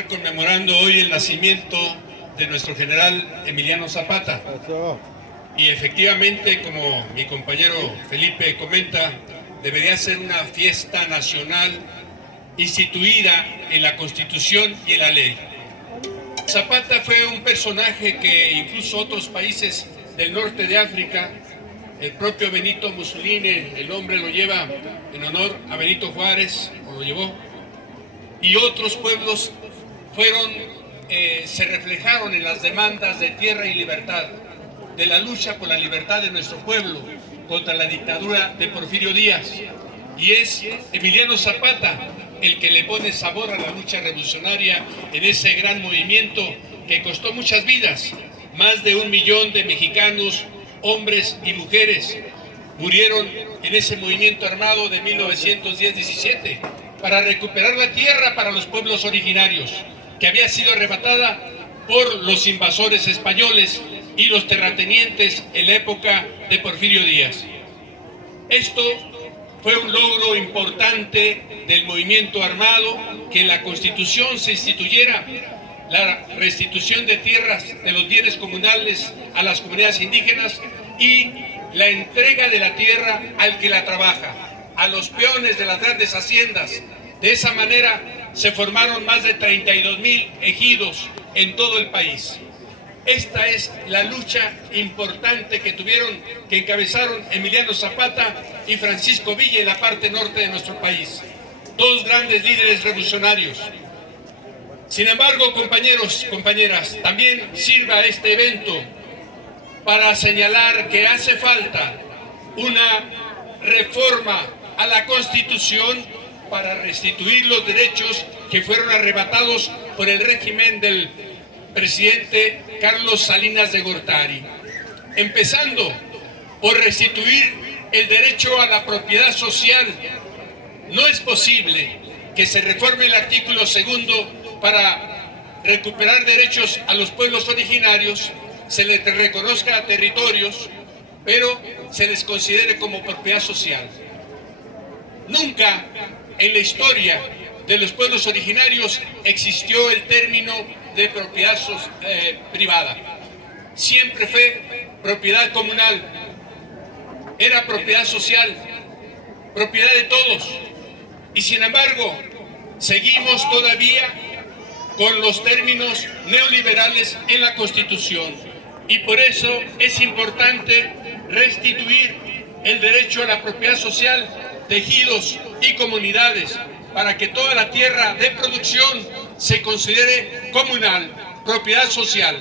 estar conmemorando hoy el nacimiento de nuestro general Emiliano Zapata. Y efectivamente, como mi compañero Felipe comenta, debería ser una fiesta nacional instituida en la Constitución y en la ley. Zapata fue un personaje que incluso otros países del norte de África, el propio Benito Mussolini, el nombre lo lleva en honor a Benito Juárez, o lo llevó, y otros pueblos se reflejaron en las demandas de tierra y libertad, de la lucha por la libertad de nuestro pueblo contra la dictadura de Porfirio Díaz. Y es Emiliano Zapata el que le pone sabor a la lucha revolucionaria en ese gran movimiento que costó muchas vidas. Más de 1 millón de mexicanos, hombres y mujeres, murieron en ese movimiento armado de 1910-17 para recuperar la tierra para los pueblos originarios, que había sido arrebatada por los invasores españoles y los terratenientes en la época de Porfirio Díaz. Esto fue un logro importante del movimiento armado, que en la Constitución se instituyera la restitución de tierras, de los bienes comunales a las comunidades indígenas y la entrega de la tierra al que la trabaja, a los peones de las grandes haciendas. De esa manera se formaron más de 32,000 ejidos en todo el país. Esta es la lucha importante que encabezaron Emiliano Zapata y Francisco Villa en la parte norte de nuestro país. Dos grandes líderes revolucionarios. Sin embargo, compañeros, compañeras, también sirva este evento para señalar que hace falta una reforma a la Constitución para restituir los derechos que fueron arrebatados por el régimen del presidente Carlos Salinas de Gortari, empezando por restituir el derecho a la propiedad social. No es posible que se reforme el artículo 2 para recuperar derechos a los pueblos originarios, se les reconozca territorios, pero se les considere como propiedad social. Nunca en la historia de los pueblos originarios existió el término de propiedad privada. Siempre fue propiedad comunal, era propiedad social, propiedad de todos. Y sin embargo, seguimos todavía con los términos neoliberales en la Constitución. Y por eso es importante restituir el derecho a la propiedad social de ejidos y comunidades, para que toda la tierra de producción se considere comunal, propiedad social.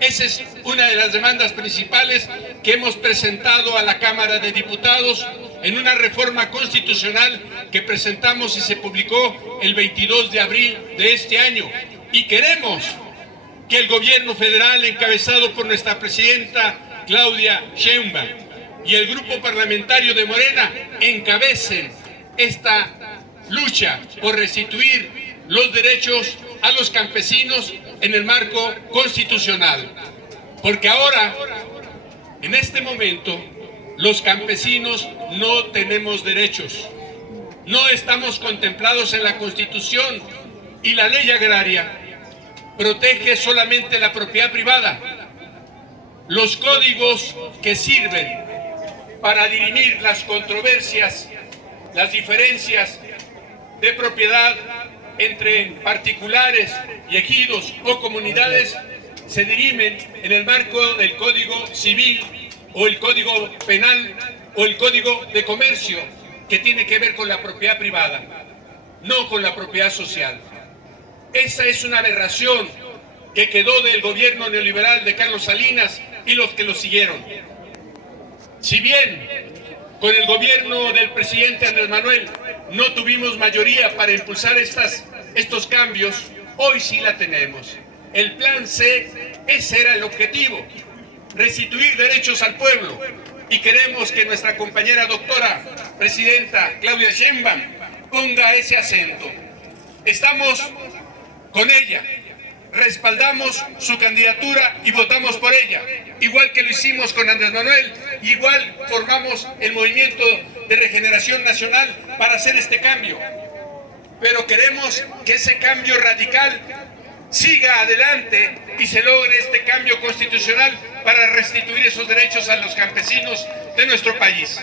Esa es una de las demandas principales que hemos presentado a la Cámara de Diputados en una reforma constitucional que presentamos y se publicó el 22 de abril de este año. Y queremos que el gobierno federal, encabezado por nuestra presidenta Claudia Sheinbaum y el grupo parlamentario de Morena, encabecen esta lucha por restituir los derechos a los campesinos en el marco constitucional. Porque ahora, en este momento, los campesinos no tenemos derechos. No estamos contemplados en la Constitución y la ley agraria protege solamente la propiedad privada. Los códigos que sirven para dirimir las controversias, las diferencias de propiedad entre particulares y ejidos o comunidades se dirimen en el marco del Código Civil o el Código Penal o el Código de Comercio, que tiene que ver con la propiedad privada, no con la propiedad social. Esa es una aberración que quedó del gobierno neoliberal de Carlos Salinas y los que lo siguieron. Si bien con el gobierno del presidente Andrés Manuel no tuvimos mayoría para impulsar estos cambios, hoy sí la tenemos. El plan C, ese era el objetivo, restituir derechos al pueblo. Y queremos que nuestra compañera doctora presidenta Claudia Sheinbaum ponga ese acento. Estamos con ella, respaldamos su candidatura y votamos por ella, igual que lo hicimos con Andrés Manuel, igual formamos el Movimiento de Regeneración Nacional para hacer este cambio. Pero queremos que ese cambio radical siga adelante y se logre este cambio constitucional para restituir esos derechos a los campesinos de nuestro país.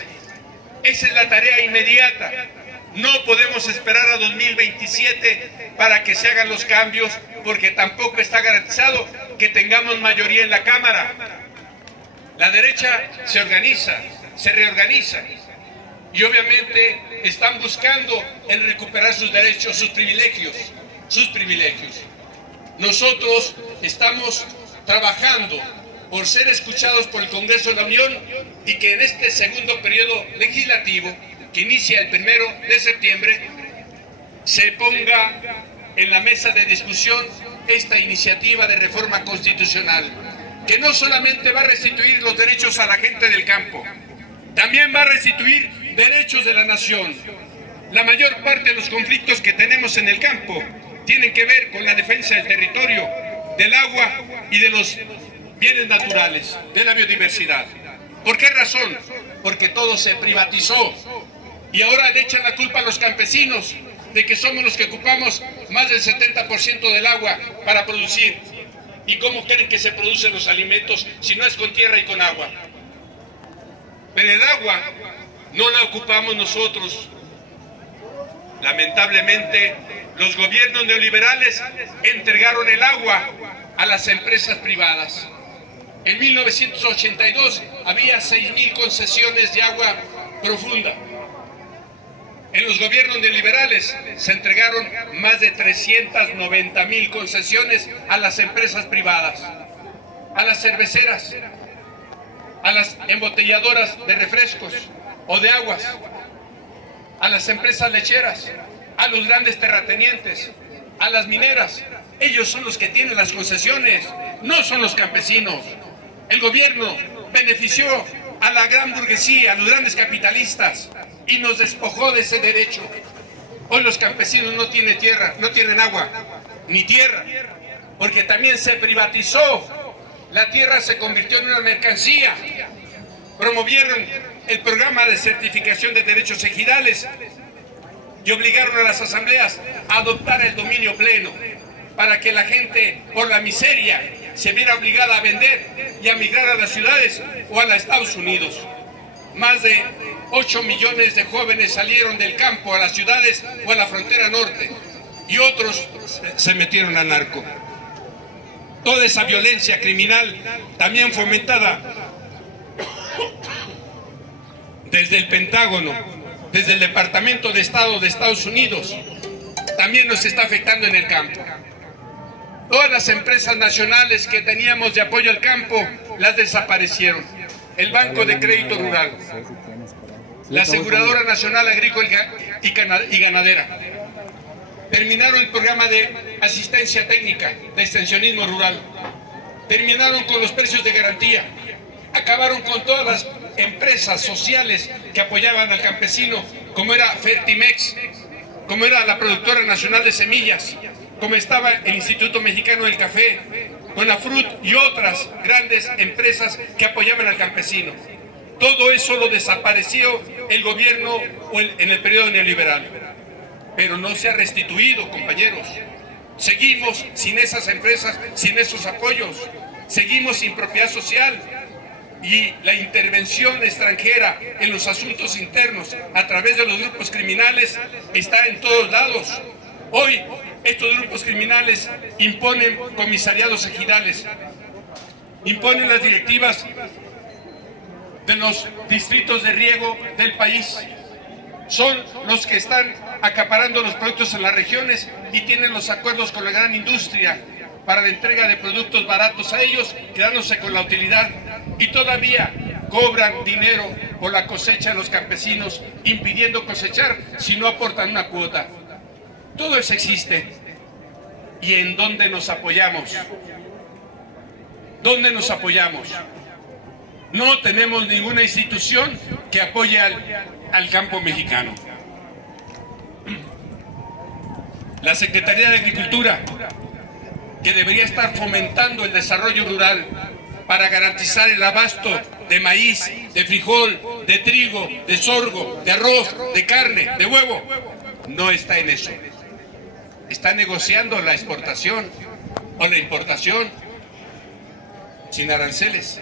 Esa es la tarea inmediata. No podemos esperar a 2027 para que se hagan los cambios, porque tampoco está garantizado que tengamos mayoría en la Cámara. La derecha se organiza, se reorganiza y obviamente están buscando el recuperar sus derechos, sus privilegios. Nosotros estamos trabajando por ser escuchados por el Congreso de la Unión y que en este segundo periodo legislativo, que inicia el 1 de septiembre, se ponga en la mesa de discusión esta iniciativa de reforma constitucional, que no solamente va a restituir los derechos a la gente del campo, también va a restituir derechos de la nación. La mayor parte de los conflictos que tenemos en el campo tienen que ver con la defensa del territorio, del agua y de los bienes naturales, de la biodiversidad. ¿Por qué razón? Porque todo se privatizó y ahora le echan la culpa a los campesinos de que somos los que ocupamos más del 70% del agua para producir. ¿Y cómo creen que se producen los alimentos si no es con tierra y con agua? Pero el agua no la ocupamos nosotros. Lamentablemente, los gobiernos neoliberales entregaron el agua a las empresas privadas. En 1982 había 6,000 concesiones de agua profunda. En los gobiernos neoliberales se entregaron más de 390,000 concesiones a las empresas privadas, a las cerveceras, a las embotelladoras de refrescos o de aguas, a las empresas lecheras, a los grandes terratenientes, a las mineras. Ellos son los que tienen las concesiones, no son los campesinos. El gobierno benefició a la gran burguesía, a los grandes capitalistas, y nos despojó de ese derecho. Hoy los campesinos no tienen tierra, no tienen agua, ni tierra, porque también se privatizó. La tierra se convirtió en una mercancía. Promovieron el programa de certificación de derechos ejidales y obligaron a las asambleas a adoptar el dominio pleno para que la gente, por la miseria, se viera obligada a vender y a migrar a las ciudades o a los Estados Unidos. Más de 8 millones de jóvenes salieron del campo a las ciudades o a la frontera norte y otros se metieron al narco. Toda esa violencia criminal, también fomentada desde el Pentágono, desde el Departamento de Estado de Estados Unidos, también nos está afectando en el campo. Todas las empresas nacionales que teníamos de apoyo al campo las desaparecieron. El Banco de Crédito Rural, la Aseguradora Nacional Agrícola y Ganadera, terminaron el programa de asistencia técnica, de extensionismo rural, terminaron con los precios de garantía, acabaron con todas las empresas sociales que apoyaban al campesino, como era Fertimex, como era la Productora Nacional de Semillas, como estaba el Instituto Mexicano del Café, Conafrut y otras grandes empresas que apoyaban al campesino. Todo eso lo desapareció el gobierno en el periodo neoliberal. Pero no se ha restituido, compañeros. Seguimos sin esas empresas, sin esos apoyos. Seguimos sin propiedad social. Y la intervención extranjera en los asuntos internos a través de los grupos criminales está en todos lados. Hoy estos grupos criminales imponen comisariados ejidales, imponen las directivas de los distritos de riego del país. Son los que están acaparando los productos en las regiones y tienen los acuerdos con la gran industria para la entrega de productos baratos a ellos, quedándose con la utilidad, y todavía cobran dinero por la cosecha de los campesinos, impidiendo cosechar si no aportan una cuota. Todo eso existe. ¿Y en dónde nos apoyamos? ¿Dónde nos apoyamos? No tenemos ninguna institución que apoye al campo mexicano. La Secretaría de Agricultura, que debería estar fomentando el desarrollo rural para garantizar el abasto de maíz, de frijol, de trigo, de sorgo, de arroz, de carne, de huevo, no está en eso. Está negociando la exportación o la importación sin aranceles.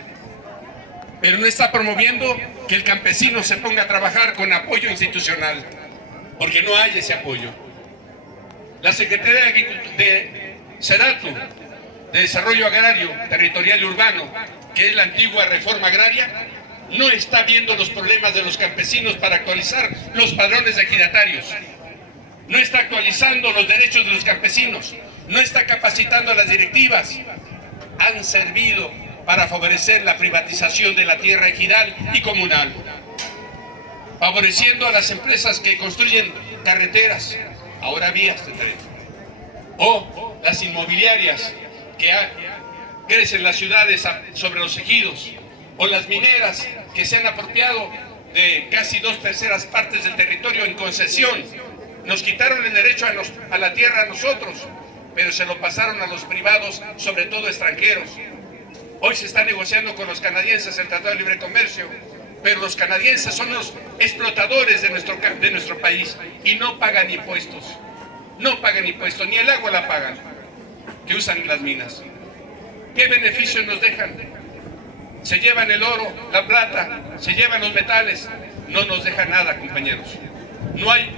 Pero no está promoviendo que el campesino se ponga a trabajar con apoyo institucional, porque no hay ese apoyo. La Secretaría de SEDATU, de Desarrollo Agrario, Territorial y Urbano, que es la antigua reforma agraria, no está viendo los problemas de los campesinos para actualizar los padrones ejidatarios. No está actualizando los derechos de los campesinos. No está capacitando a las directivas. Han servido para favorecer la privatización de la tierra ejidal y comunal, favoreciendo a las empresas que construyen carreteras, ahora vías de tren, o las inmobiliarias que crecen en las ciudades sobre los ejidos, o las mineras que se han apropiado de casi 2/3 partes del territorio en concesión. Nos quitaron el derecho a la tierra a nosotros, pero se lo pasaron a los privados, sobre todo extranjeros. Hoy se está negociando con los canadienses el Tratado de Libre Comercio, pero los canadienses son los explotadores de nuestro país y no pagan impuestos. No pagan impuestos, ni el agua la pagan, que usan en las minas. ¿Qué beneficios nos dejan? Se llevan el oro, la plata, se llevan los metales, no nos dejan nada, compañeros. No hay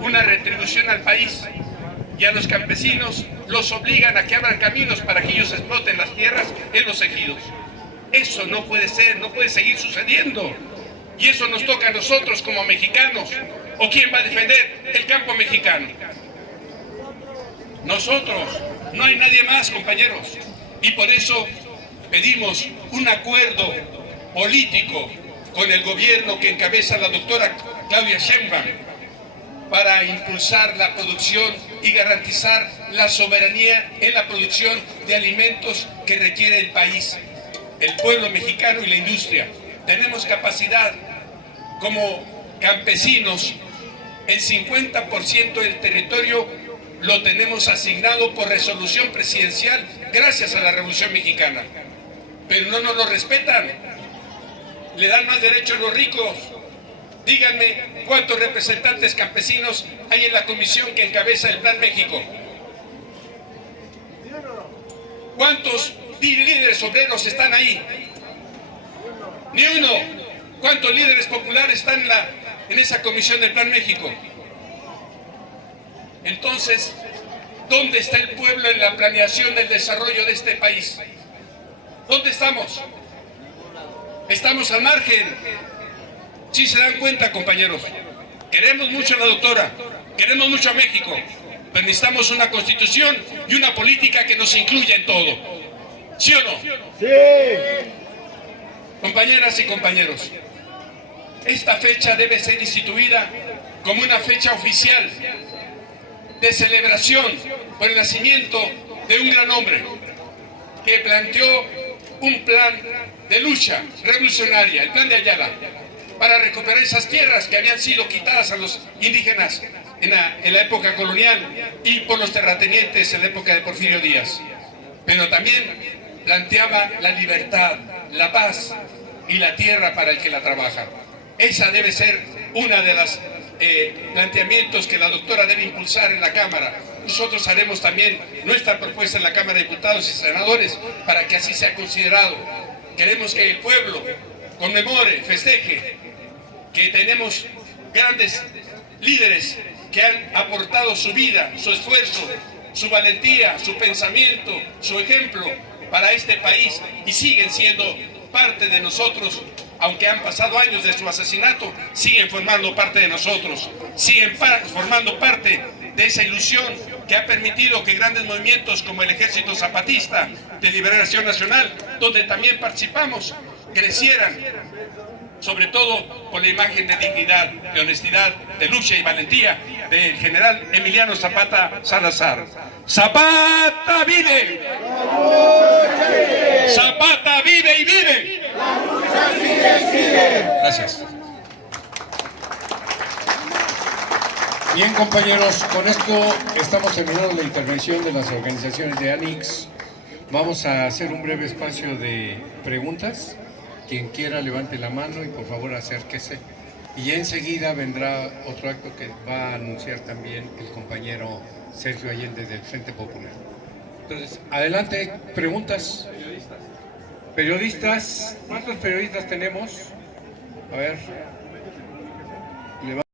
una retribución al país, y a los campesinos los obligan a que abran caminos para que ellos exploten las tierras en los ejidos. Eso no puede ser, no puede seguir sucediendo. Y eso nos toca a nosotros como mexicanos. ¿O quién va a defender el campo mexicano? Nosotros, no hay nadie más, compañeros. Y por eso pedimos un acuerdo político con el gobierno que encabeza la doctora Claudia Sheinbaum para impulsar la producción y garantizar la soberanía en la producción de alimentos que requiere el país, el pueblo mexicano y la industria. Tenemos capacidad como campesinos, el 50% del territorio lo tenemos asignado por resolución presidencial gracias a la Revolución Mexicana. Pero no nos lo respetan, le dan más derechos a los ricos. Díganme cuántos representantes campesinos hay en la comisión que encabeza el Plan México. ¿Cuántos líderes obreros están ahí? Ni uno. ¿Cuántos líderes populares están en esa comisión del Plan México? Entonces, ¿dónde está el pueblo en la planeación del desarrollo de este país? ¿Dónde estamos? Estamos al margen. Si se dan cuenta, compañeros, queremos mucho a la doctora, queremos mucho a México, pero necesitamos una constitución y una política que nos incluya en todo. ¿Sí o no? Sí. Compañeras y compañeros, esta fecha debe ser instituida como una fecha oficial de celebración por el nacimiento de un gran hombre que planteó un plan de lucha revolucionaria, el Plan de Ayala, para recuperar esas tierras que habían sido quitadas a los indígenas en la época colonial y por los terratenientes en la época de Porfirio Díaz. Pero también planteaba la libertad, la paz y la tierra para el que la trabaja. Esa debe ser una de las planteamientos que la doctora debe impulsar en la Cámara. Nosotros haremos también nuestra propuesta en la Cámara de Diputados y Senadores para que así sea considerado. Queremos que el pueblo conmemore, festeje, que tenemos grandes líderes que han aportado su vida, su esfuerzo, su valentía, su pensamiento, su ejemplo para este país y siguen siendo parte de nosotros. Aunque han pasado años de su asesinato, siguen formando parte de nosotros, siguen formando parte de esa ilusión que ha permitido que grandes movimientos como el Ejército Zapatista de Liberación Nacional, donde también participamos, crecieran, sobre todo por la imagen de dignidad, de honestidad, de lucha y valentía del general Emiliano Zapata Salazar. ¡Zapata vive! ¡Zapata vive y vive! Gracias. Bien, compañeros, con esto estamos terminando la intervención de las organizaciones de ANIX. Vamos a hacer un breve espacio de preguntas. Quien quiera levante la mano y por favor acérquese. Y enseguida vendrá otro acto que va a anunciar también el compañero Sergio Allende del Frente Popular. Entonces, adelante, preguntas. Periodistas, ¿cuántos periodistas tenemos? A ver.